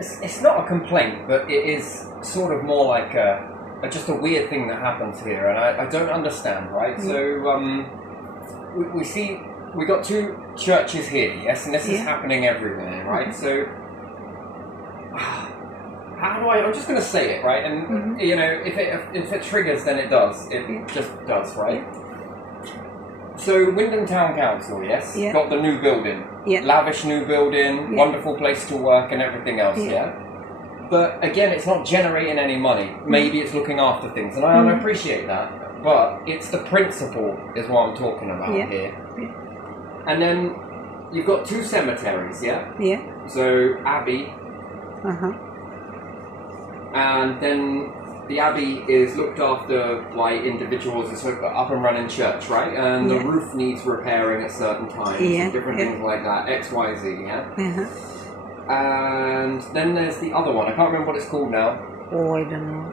it's not a complaint, but it is sort of more like just a weird thing that happens here, and I don't understand, right? So we got two churches here, yes, and this is happening everywhere, right? So how do I'm just going to say it, right? And you know, if it triggers, then it does. It just does, right? So Wyndham Town Council, yes, got the new building, lavish new building, wonderful place to work, and everything else, But again, it's not generating any money. Maybe it's looking after things, and I appreciate that. But it's the principle is what I'm talking about here. And then you've got two cemeteries, So Abbey, and then the Abbey is looked after by individuals. It's an up and running church, right? And the roof needs repairing at certain times, and different things like that. X, Y, Z, And then there's the other one. I can't remember what it's called now. Oh, I don't know.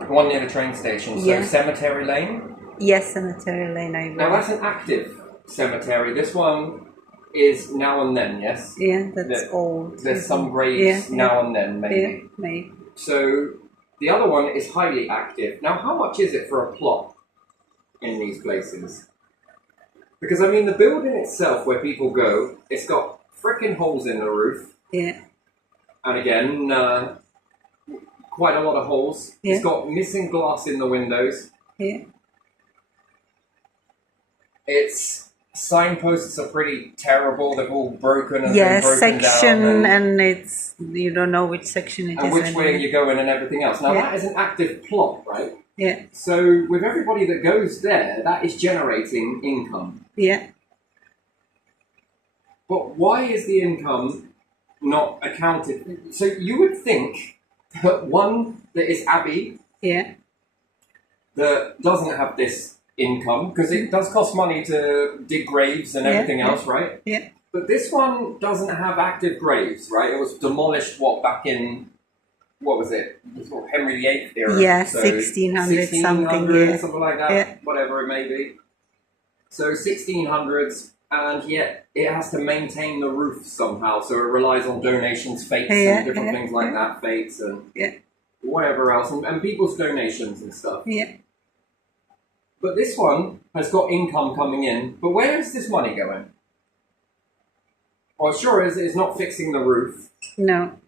The one near the train station. So Cemetery Lane? Yes, Cemetery Lane, I Now that's an active cemetery. This one is now and then, yes? Yeah, that's old. There's some graves now and then, maybe. Yeah, maybe. So the other one is highly active. Now, how much is it for a plot in these places? Because, I mean, the building itself where people go, it's got frickin' holes in the roof. Yeah. And again, quite a lot of holes. Yeah. It's got missing glass in the windows. Yeah. Its signposts are pretty terrible. They've all broken and been broken section down. And it's, you don't know which section it is. And which way you're going and everything else. Now, that is an active plot, right? Yeah. So, with everybody that goes there, that is generating income. Yeah. But why is the income not accounted? So, you would think that one that is Abbey that doesn't have this income, because it does cost money to dig graves and everything else, right? Yeah. But this one doesn't have active graves, right? It was demolished, back in, what was it? Henry VIII era? Yeah, so 1600 something. Something like that, whatever it may be. So 1600s, and yet it has to maintain the roof somehow, so it relies on donations, fates, and different things like that, fates, and whatever else, and people's donations and stuff. Yeah. But this one has got income coming in, but where is this money going? Well, sure is, it's not fixing the roof. No.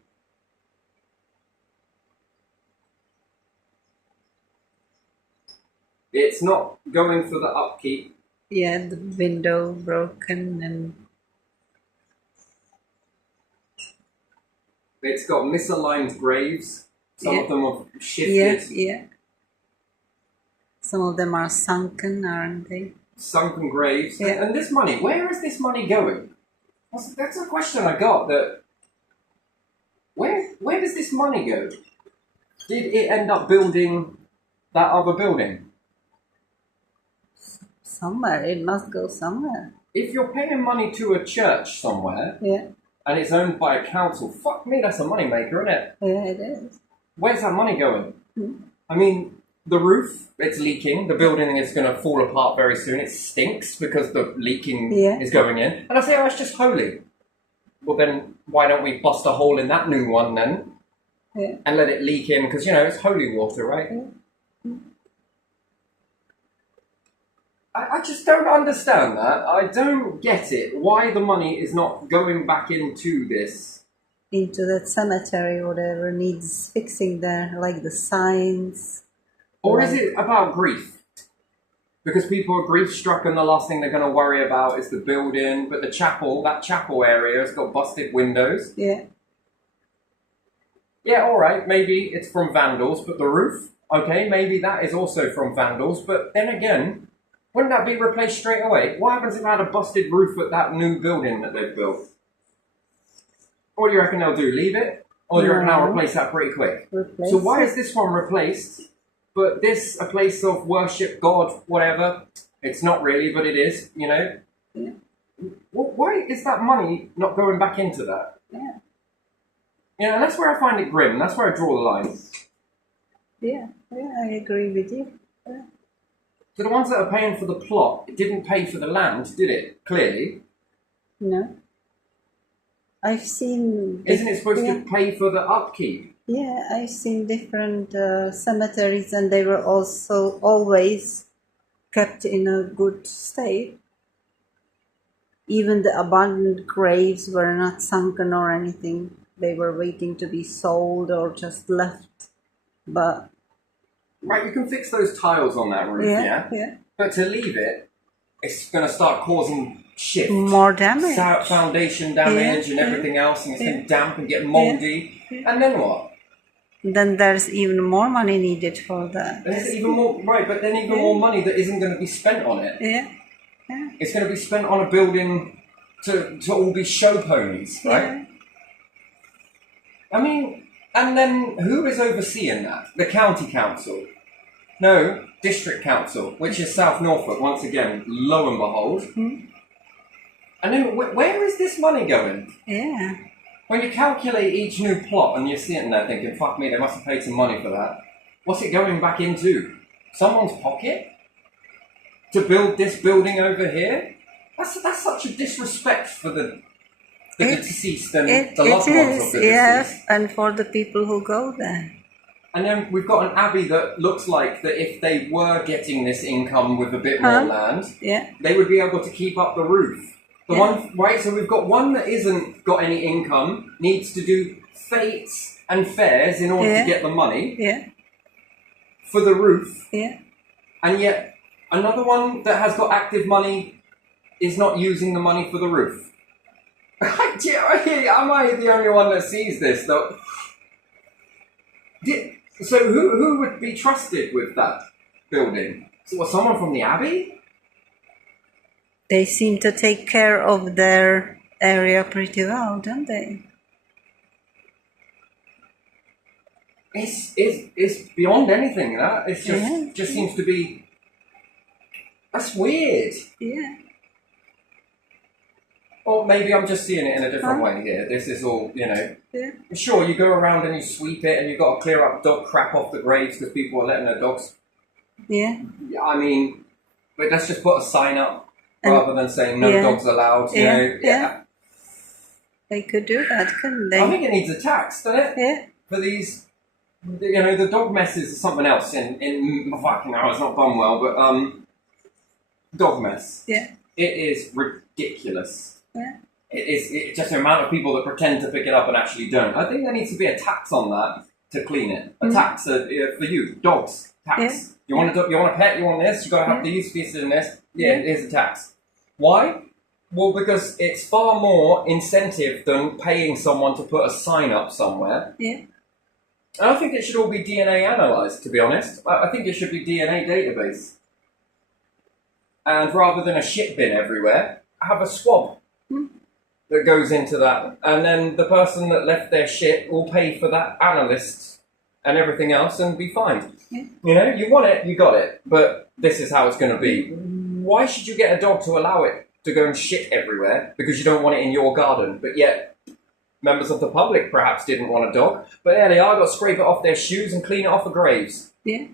It's not going for the upkeep. Yeah, the window broken and... It's got misaligned graves. Some of them are shifted. Yeah. Some of them are sunken, aren't they? Sunken graves. Yeah. And this money, where is this money going? That's a question I got. That where does this money go? Did it end up building that other building? Somewhere. It must go somewhere. If you're paying money to a church somewhere, and it's owned by a council, fuck me, that's a moneymaker, isn't it? Yeah, it is. Where's that money going? I mean, the roof, it's leaking. The building is going to fall apart very soon. It stinks because the leaking is going in. And I say, it's just holy. Well, then why don't we bust a hole in that new one then? And let it leak in? Because, it's holy water, right? I just don't understand that. I don't get it. Why the money is not going back into this. Into that cemetery, whatever needs fixing there, like the signs. Or is it about grief? Because people are grief-struck and the last thing they're going to worry about is the building. But the chapel, that chapel area has got busted windows. Yeah. Yeah, all right, maybe it's from vandals, but the roof, okay, maybe that is also from vandals. But then again, wouldn't that be replaced straight away? What happens if I had a busted roof at that new building that they've built? What do you reckon they'll do? Leave it? Or do you reckon they'll replace that pretty quick? So why is this one replaced? But this, a place of worship, God, whatever. It's not really, but it is, Yeah. Why is that money not going back into that? Yeah. And that's where I find it grim. That's where I draw the line. Yeah, I agree with you. Yeah. So the ones that are paying for the plot, it didn't pay for the land, did it? Clearly. No. I've seen. Isn't it supposed to pay for the upkeep? Yeah, I've seen different cemeteries, and they were also always kept in a good state. Even the abandoned graves were not sunken or anything. They were waiting to be sold or just left. But right, you can fix those tiles on that roof, yeah. But to leave it, it's going to start causing shift, more damage, foundation damage, and everything else, and it's going to damp and get moldy. And then what? Then there's even more money needed for that. There's even more, right? But then even more money that isn't going to be spent on it. It's going to be spent on a building to all be show ponies, right? I mean, and then who is overseeing that? The county council? No, district council, which is South Norfolk, once again, lo and behold. And then where is this money going? Yeah. When you calculate each new plot and you're sitting there thinking, fuck me, they must have paid some money for that. What's it going back into? Someone's pocket? To build this building over here? That's such a disrespect for the deceased and the loved ones of the deceased. Yes, and for the people who go there. And then we've got an abbey that looks like that if they were getting this income with a bit more land, they would be able to keep up the roof. The one, right? So we've got one that isn't got any income, needs to do fetes and fairs in order to get the money for the roof. And yet another one that has got active money is not using the money for the roof. Am I the only one that sees this, though? So who would be trusted with that building? So someone from the abbey? They seem to take care of their area pretty well, don't they? It's beyond anything, that. It's just seems to be... That's weird. Yeah. Or maybe I'm just seeing it in a different way here. This is all, Sure, you go around and you sweep it and you've got to clear up dog crap off the graves because people are letting their dogs... Yeah. I mean, but let's just put a sign up rather than saying no dogs allowed, you know. They could do that, couldn't they? I think it needs a tax, doesn't it? Yeah. For these, the dog messes is something else in fucking hell, it's not done well, but dog mess. Yeah. It is ridiculous. Yeah. It's just the amount of people that pretend to pick it up and actually don't. I think there needs to be a tax on that to clean it. A tax for you, dogs, tax. Yeah. You want a pet, you want this, you got to have these pieces in this. Yeah, here's a tax. Why? Well, because it's far more incentive than paying someone to put a sign up somewhere. Yeah. I don't think it should all be DNA analysed, to be honest. I think it should be DNA database. And rather than a shit bin everywhere, have a swab that goes into that. And then the person that left their shit will pay for that analyst and everything else and be fine. Yeah. You know, you want it, you got it. But this is how it's going to be. Why should you get a dog to allow it to go and shit everywhere? Because you don't want it in your garden. But yet, members of the public perhaps didn't want a dog. But there they are, got to scrape it off their shoes and clean it off the graves. Yeah.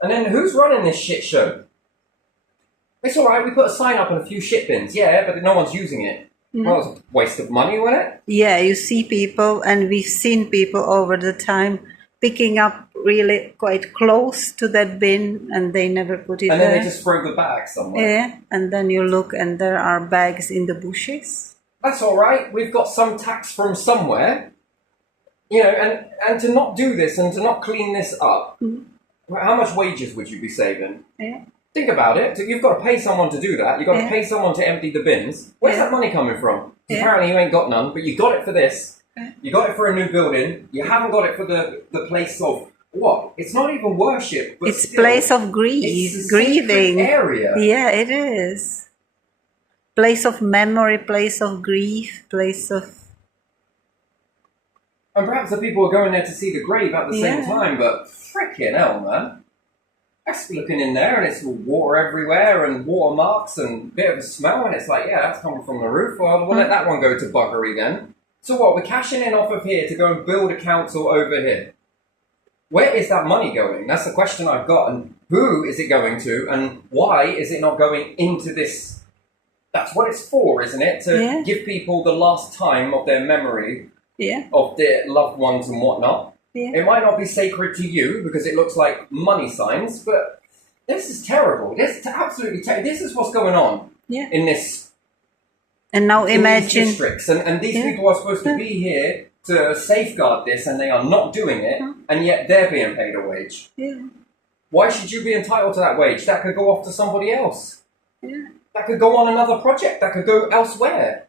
And then who's running this shit show? It's all right, we put a sign up and a few shit bins. Yeah, but no one's using it. Well, it's a waste of money, wasn't it? Yeah, you see people, and we've seen people over the time picking up really quite close to that bin, and they never put it there. And then they just throw the bag somewhere. Yeah, and then you look, and there are bags in the bushes. That's all right. We've got some tax from somewhere. You know, and to not do this and to not clean this up, how much wages would you be saving? Yeah. Think about it. So you've got to pay someone to do that. You've got to pay someone to empty the bins. Where's that money coming from? Apparently you ain't got none, but you got it for this. You got it for a new building. You haven't got it for the place of what? It's not even worship. But it's place of grief, grieving area. Yeah, it is. Place of memory, place of grief, place of... And perhaps the people are going there to see the grave at the same time, but frickin' hell, man. That's looking in there and it's water everywhere and watermarks and a bit of a smell, and it's like, yeah, that's coming from the roof. Well, we'll let that one go to buggery then. So what, we're cashing in off of here to go and build a council over here. Where is that money going? That's the question I've got. And who is it going to? And why is it not going into this That's what it's for, isn't it? To give people the last time of their memory of their loved ones and whatnot. Yeah. It might not be sacred to you because it looks like money signs, but this is terrible. This is absolutely terrible. This is what's going on in this. And now imagine these districts, and these people are supposed to be here to safeguard this, and they are not doing it, and yet they're being paid a wage. Yeah. Why should you be entitled to that wage? That could go off to somebody else. Yeah. That could go on another project. That could go elsewhere.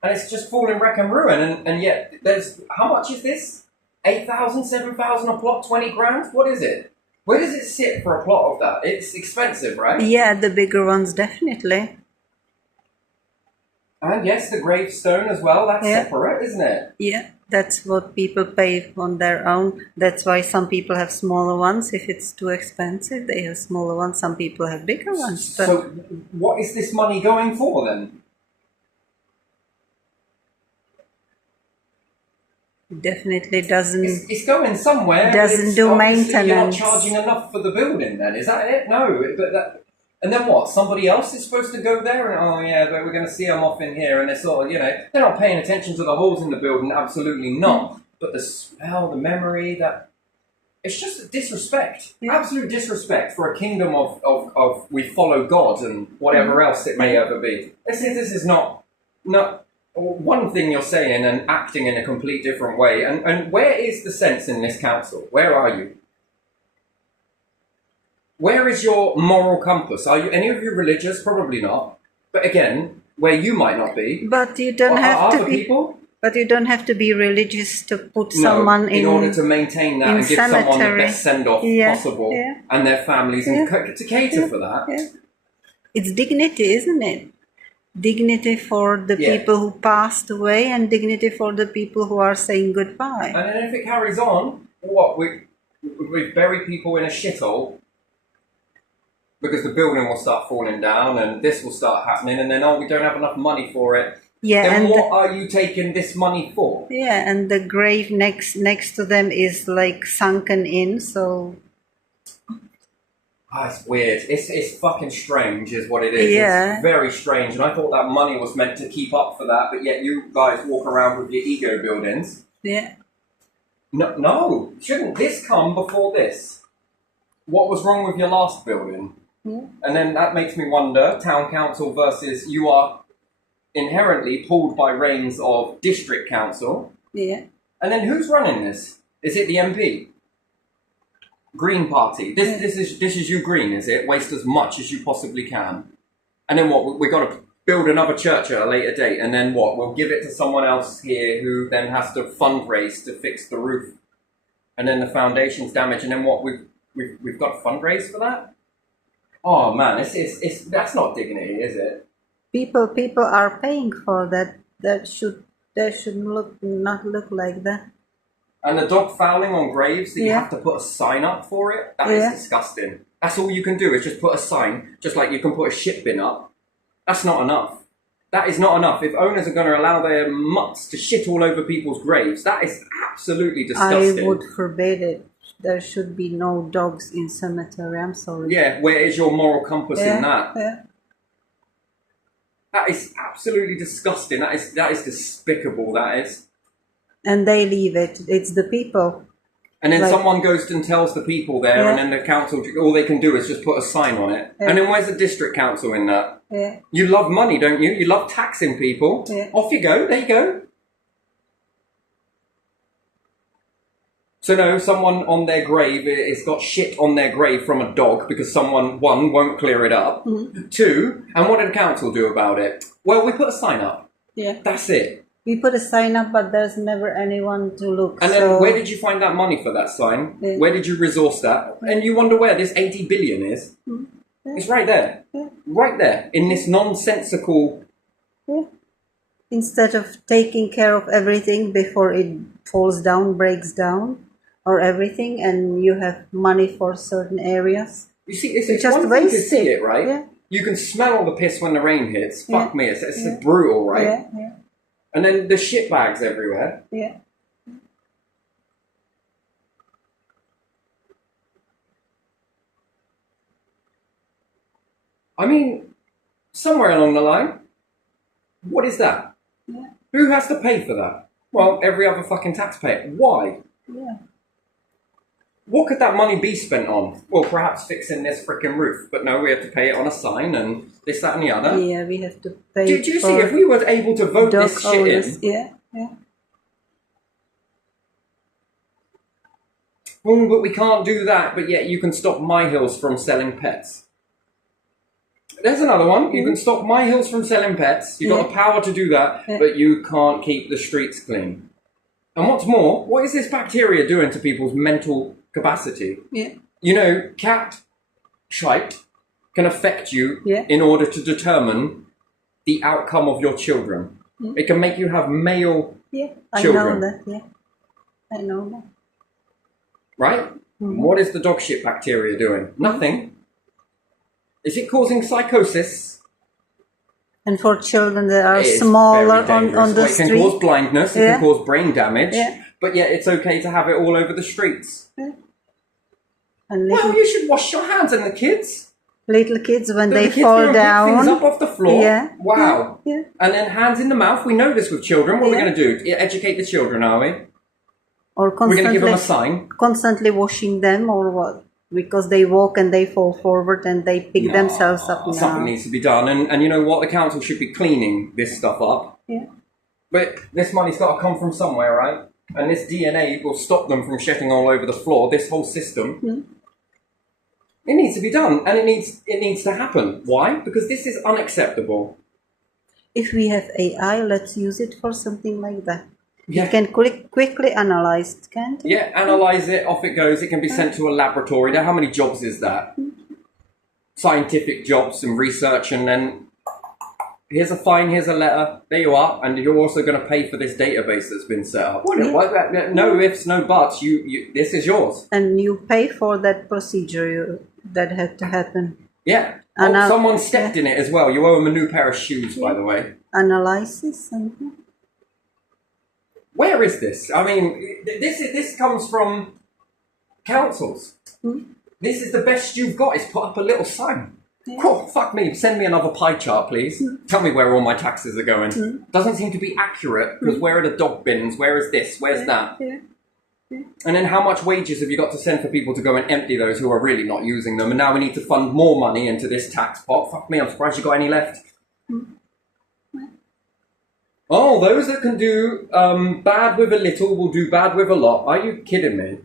And it's just falling wreck and ruin. And yet, there's, how much is this? 8,000, 7,000 a plot, 20 grand? What is it? Where does it sit for a plot of that? It's expensive, right? Yeah, the bigger ones, definitely. And yes, the gravestone as well. That's separate, isn't it? Yeah. That's what people pay on their own. That's why some people have smaller ones. If it's too expensive, they have smaller ones. Some people have bigger ones. But so what is this money going for then? Definitely doesn't... It's going somewhere. Doesn't do maintenance. You're not charging enough for the building then, is that it? No. But that, and then what? Somebody else is supposed to go there and, oh yeah, but we're going to see them off in here, and they're sort of, you know, they're not paying attention to the holes in the building, absolutely not. But the smell, the memory, that... It's just disrespect. Absolute disrespect for a kingdom of we follow God and whatever else it may ever be. This is not one thing you're saying and acting in a complete different way. And where is the sense in this council? Where are you? Where is your moral compass? Are you any of you religious? Probably not. But again, where you might not be. But you don't have to be. People? But you don't have to be religious to put someone in order to maintain that and give someone the best send-off possible and their families and to cater for that. Yeah. It's dignity, isn't it? Dignity for the people who passed away and dignity for the people who are saying goodbye. And then if it carries on, what? We bury people in a shithole because the building will start falling down and this will start happening, and then, we don't have enough money for it. Yeah, then what are you taking this money for? Yeah, and the grave next to them is like sunken in, so... It's weird. It's fucking strange is what it is. Yeah. It's very strange, and I thought that money was meant to keep up for that, but yet you guys walk around with your ego buildings. Yeah. No, shouldn't this come before this? What was wrong with your last building? Yeah. And then that makes me wonder, town council versus you are inherently pulled by reins of district council. Yeah. And then who's running this? Is it the MP? Green Party. This is you Green, is it? Waste as much as you possibly can. And then what? We've got to build another church at a later date. And then what? We'll give it to someone else here who then has to fundraise to fix the roof. And then the foundation's damaged. And then what? We've got to fundraise for that? Oh man, it's that's not dignity, is it? People are paying for that. That should not look like that. And the dog fouling on graves, that you have to put a sign up for it? That is disgusting. That's all you can do is just put a sign, just like you can put a shit bin up. That's not enough. That is not enough. If owners are going to allow their mutts to shit all over people's graves, that is absolutely disgusting. I would forbid it. There should be no dogs in cemetery. I'm sorry. Yeah, where is your moral compass in that? Yeah. That is absolutely disgusting. That is despicable, that is. And they leave it. It's the people. And then someone goes and tells the people there, and then the council, all they can do is just put a sign on it. Yeah. And then where's the district council in that? Yeah. You love money, don't you? You love taxing people. Yeah. Off you go. There you go. So no, someone on their grave has got shit on their grave from a dog because someone, one, won't clear it up. Mm-hmm. Two, and what did the council do about it? Well, we put a sign up. Yeah. That's it. We put a sign up, but there's never anyone to look. And then where did you find that money for that sign? Yeah. Where did you resource that? And you wonder where this 80 billion is? Mm-hmm. Yeah. It's right there. Yeah. Right there. In this nonsensical... Yeah. Instead of taking care of everything before it falls down, breaks down, or everything, and you have money for certain areas. You see, it's just one thing to see it, right? Yeah. You can smell all the piss when the rain hits. Fuck me, it's brutal, right? Yeah, yeah. And then the shit bags everywhere. Yeah. I mean, somewhere along the line, what is that? Yeah. Who has to pay for that? Well, every other fucking taxpayer. Why? Yeah. What could that money be spent on? Well, perhaps fixing this freaking roof. But no, we have to pay it on a sign and this, that and the other. Yeah, we have to pay. Do you see, if we were able to vote this shit in... Yeah, yeah. Oh, but we can't do that, but yet you can stop My Hills from selling pets. There's another one. You can stop My Hills from selling pets. You've got the power to do that, but you can't keep the streets clean. And what's more, what is this bacteria doing to people's mental capacity? Yeah. You know, cat shite can affect you in order to determine the outcome of your children. It can make you have male children. I know that, yeah. I know that. Right? What is the dog shit bacteria doing? Nothing. Is it causing psychosis? And for children that are smaller on the street. It can cause blindness, it can cause brain damage, but yet it's okay to have it all over the streets. Yeah. Well, you should wash your hands, and the kids. Little kids, when they fall down. Things up off the floor. Yeah. Wow. Yeah. And then hands in the mouth. We know this with children. What are we going to do? Educate the children, are we? Or we're going to give them a sign. Constantly washing them, or what? Because they walk and they fall forward and they pick themselves up. Something needs to be done. And you know what? The council should be cleaning this stuff up. Yeah. But this money's got to come from somewhere, right? And this DNA will stop them from shitting all over the floor, this whole system. It needs to be done, and it needs to happen. Why? Because this is unacceptable. If we have AI, let's use it for something like that. Yeah. You can quickly analyze it, can't you? Yeah, analyze it, off it goes. It can be sent to a laboratory. Now, how many jobs is that? Scientific jobs and research, and then here's a fine, here's a letter, there you are, and you're also going to pay for this database that's been set up. No ifs, no buts, this is yours. And you pay for that procedure that had to happen. Yeah. Someone stepped in it as well. You owe them a new pair of shoes, by the way. Analysis, something. Where is this? I mean, this comes from councils. This is the best you've got, is put up a little sign. Yeah. Cool, fuck me, send me another pie chart, please. Tell me where all my taxes are going. Doesn't seem to be accurate, because where are the dog bins? Where is this? Where's that? And then how much wages have you got to send for people to go and empty those who are really not using them? And now we need to fund more money into this tax pot. Fuck me, I'm surprised you got any left. Oh, those that can do bad with a little will do bad with a lot. Are you kidding me?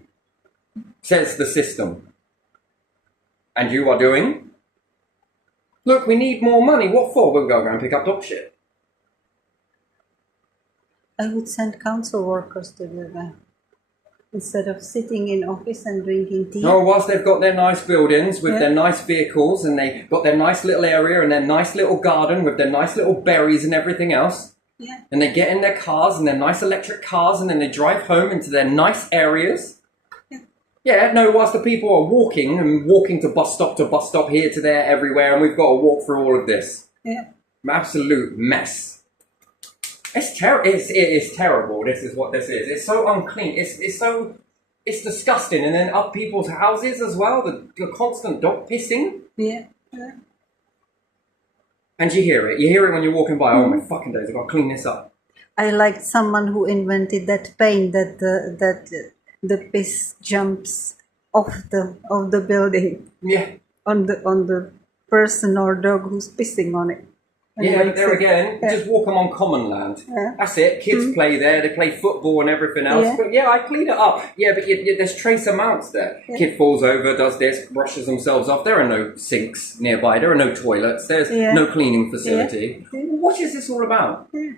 Says the system. And you are doing? Look, we need more money. What for? We'll go and pick up dog shit. I would send council workers to do that. Instead of sitting in office and drinking tea. No, whilst they've got their nice buildings with their nice vehicles, and they've got their nice little area and their nice little garden with their nice little berries and everything else. Yeah. And they get in their cars and their nice electric cars, and then they drive home into their nice areas. Yeah, no, whilst the people are walking to bus stop, here to there, everywhere, and we've got to walk through all of this. Yeah. Absolute mess. It's it is terrible. This is what this is. It's so unclean. It's disgusting. And then up people's houses as well, the constant dog pissing. Yeah. And you hear it. You hear it when you're walking by. Oh my fucking days, I've got to clean this up. I liked someone who invented that paint that the piss jumps off the building. Yeah. On the person or dog who's pissing on it. Yeah, but there again, just walk them on common land. Yeah. That's it. Kids play there. They play football and everything else. Yeah. But yeah, I clean it up. Yeah, but there's trace amounts there. Yeah. Kid falls over, does this, brushes themselves off. There are no sinks nearby. There are no toilets. There's no cleaning facility. Yeah. What is this all about? Yeah.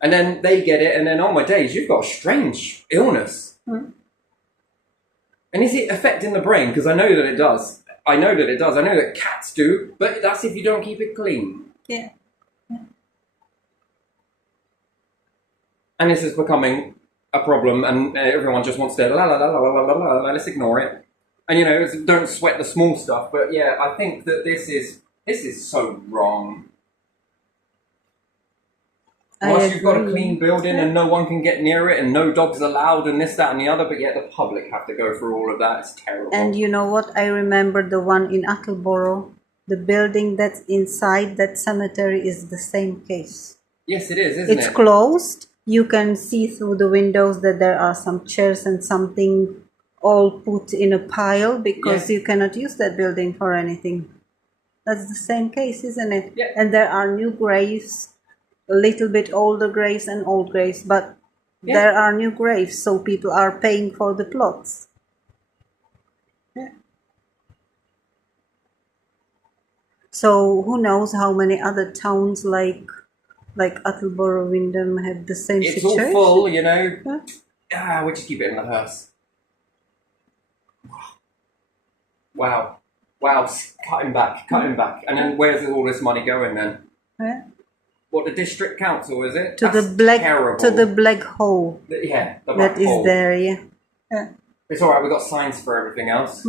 And then they get it, and then, oh my days, you've got a strange illness. And is it affecting the brain? Because I know that it does. I know that cats do, but that's if you don't keep it clean. Yeah. And this is becoming a problem, and everyone just wants to let's ignore it. And don't sweat the small stuff. But yeah, I think that this is so wrong. Once you've got a clean building and no one can get near it and no dogs allowed and this, that and the other, but yet the public have to go through all of that. It's terrible. And you know what? I remember the one in Attleboro the building that's inside that cemetery is the same case. Yes, it is, isn't it? It's closed. You can see through the windows that there are some chairs and something all put in a pile because you cannot use that building for anything. That's the same case, isn't it? Yeah. And there are new graves, a little bit older graves and old graves, but there are new graves, so people are paying for the plots. Yeah. So who knows how many other towns like Attleborough, Wyndham have the same situation. It's all full, you know. Yeah. We just keep it in the hearse. Wow. Cutting back. And then where's all this money going then? Yeah. What, the district council, is it? To the black hole. Yeah, the black hole. Is there, yeah. It's alright, we've got signs for everything else.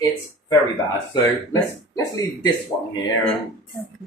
It's very bad, so let's leave this one here. And Okay.